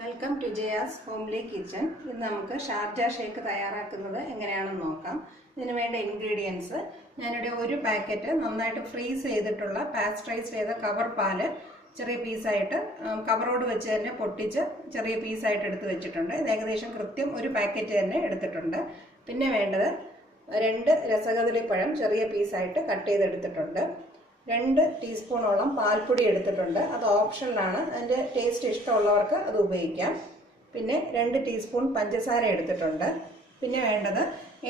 Welcome to Jaya's homely kitchen. ഇന്ന് നമുക്ക് Sharjah shake തയ്യാറാക്കുന്നത് എങ്ങനെയാണെന്ന് നോക്കാം. ഇതിന് വേണ്ട ഇൻഗ്രീഡിയൻസ്: ഞാനിവിടെ ഒരു പാക്കറ്റ് നന്നായിട്ട് ഫ്രീസ് ചെയ്തിട്ടുള്ള പാസ്ചറൈസ് ചെയ്ത കവർ പാല് ചെറിയ പീസായിട്ട് കവറോട് വെച്ച് തന്നെ പൊട്ടിച്ച് ചെറിയ പീസായിട്ട് എടുത്ത് വെച്ചിട്ടുണ്ട്. ഇത് ഏകദേശം കൃത്യം ഒരു പാക്കറ്റ് തന്നെ എടുത്തിട്ടുണ്ട്. പിന്നെ വേണ്ടത് 2 രസകദളിപ്പഴം ചെറിയ പീസായിട്ട് കട്ട് ചെയ്തെടുത്തിട്ടുണ്ട്. 2 ടീസ്പൂണോളം പാൽപ്പൊടി എടുത്തിട്ടുണ്ട്. അത് ഓപ്ഷണലാണ്, അതിൻ്റെ ടേസ്റ്റ് ഇഷ്ടമുള്ളവർക്ക് അത് ഉപയോഗിക്കാം. പിന്നെ 2 ടീസ്പൂൺ പഞ്ചസാര എടുത്തിട്ടുണ്ട്. പിന്നെ വേണ്ടത്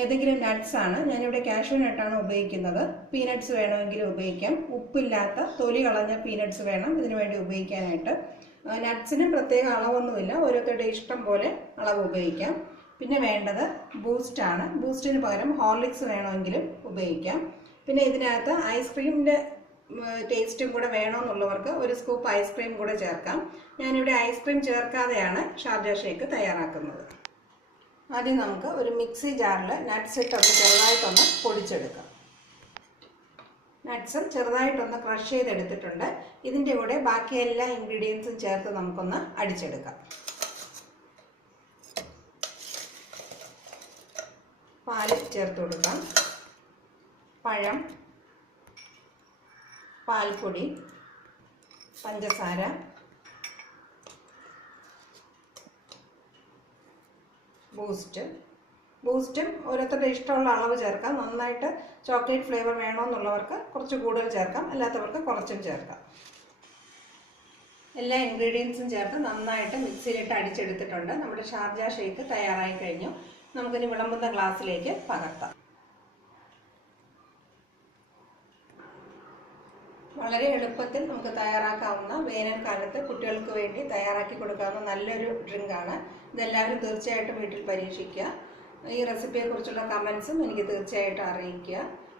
ഏതെങ്കിലും നട്ട്സ് ആണ്. ഞാനിവിടെ കാഷ്യൂ നട്ടാണ് ഉപയോഗിക്കുന്നത്. പീനട്ട്സ് വേണമെങ്കിലും ഉപയോഗിക്കാം. ഉപ്പില്ലാത്ത തൊലി കളഞ്ഞ പീനട്ട്സ് വേണം ഇതിനു വേണ്ടി ഉപയോഗിക്കാനായിട്ട്. നട്ട്സിന് പ്രത്യേക അളവൊന്നുമില്ല, ഓരോരുത്തരുടെ ഇഷ്ടം പോലെ അളവ് ഉപയോഗിക്കാം. പിന്നെ വേണ്ടത് ബൂസ്റ്റാണ്. ബൂസ്റ്റിന് പകരം ഹോർലിക്സ് വേണമെങ്കിലും ഉപയോഗിക്കാം. പിന്നെ ഇതിനകത്ത് ഐസ്ക്രീമിൻ്റെ ടേസ്റ്റും കൂടെ വേണമെന്നുള്ളവർക്ക് ഒരു സ്കൂപ്പ് ഐസ്ക്രീം കൂടെ ചേർക്കാം. ഞാനിവിടെ ഐസ്ക്രീം ചേർക്കാതെയാണ് ഷാർജ ഷേക്ക് തയ്യാറാക്കുന്നത്. ആദ്യം നമുക്ക് ഒരു മിക്സി ജാറിൽ നട്ട്സ് ഇട്ടൊന്ന് ചെറുതായിട്ടൊന്ന് പൊടിച്ചെടുക്കാം. നട്ട്സ് ചെറുതായിട്ടൊന്ന് ക്രഷ് ചെയ്തെടുത്തിട്ടുണ്ട്. ഇതിൻ്റെ കൂടെ ബാക്കി എല്ലാ ഇൻഗ്രീഡിയൻസും ചേർത്ത് നമുക്കൊന്ന് അടിച്ചെടുക്കാം. പാല് ചേർത്ത് കൊടുക്കാം. പഴം, പാൽപ്പൊടി, പഞ്ചസാര, ബൂസ്റ്റും ഓരോരുത്തരുടെ ഇഷ്ടമുള്ള അളവ് ചേർക്കാം. നന്നായിട്ട് ചോക്ലേറ്റ് ഫ്ലേവർ വേണമെന്നുള്ളവർക്ക് കുറച്ച് കൂടുതൽ ചേർക്കാം, അല്ലാത്തവർക്ക് കുറച്ചും ചേർക്കാം. എല്ലാ ഇൻഗ്രീഡിയൻസും ചേർത്ത് നന്നായിട്ട് മിക്സിയിലിട്ട് അടിച്ചെടുത്തിട്ടുണ്ട്. നമ്മുടെ ഷാർജ ഷേക്ക് തയ്യാറായി കഴിഞ്ഞു. നമുക്കിനി വിളമ്പുന്ന ഗ്ലാസ്സിലേക്ക് പകർത്താം. വളരെ എളുപ്പത്തിൽ നമുക്ക് തയ്യാറാക്കാവുന്ന, വേനൽക്കാലത്ത് കുട്ടികൾക്ക് വേണ്ടി തയ്യാറാക്കി കൊടുക്കാവുന്ന നല്ലൊരു ഡ്രിങ്കാണ്. ഇതെല്ലാവരും തീർച്ചയായിട്ടും വീട്ടിൽ പരീക്ഷിക്കുക. ഈ റെസിപ്പിയെക്കുറിച്ചുള്ള കമൻസും എനിക്ക് തീർച്ചയായിട്ടും അറിയിക്കുക.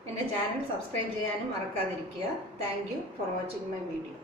എൻ്റെ ചാനൽ സബ്സ്ക്രൈബ് ചെയ്യാനും മറക്കാതിരിക്കുക. Thank you for watching my video.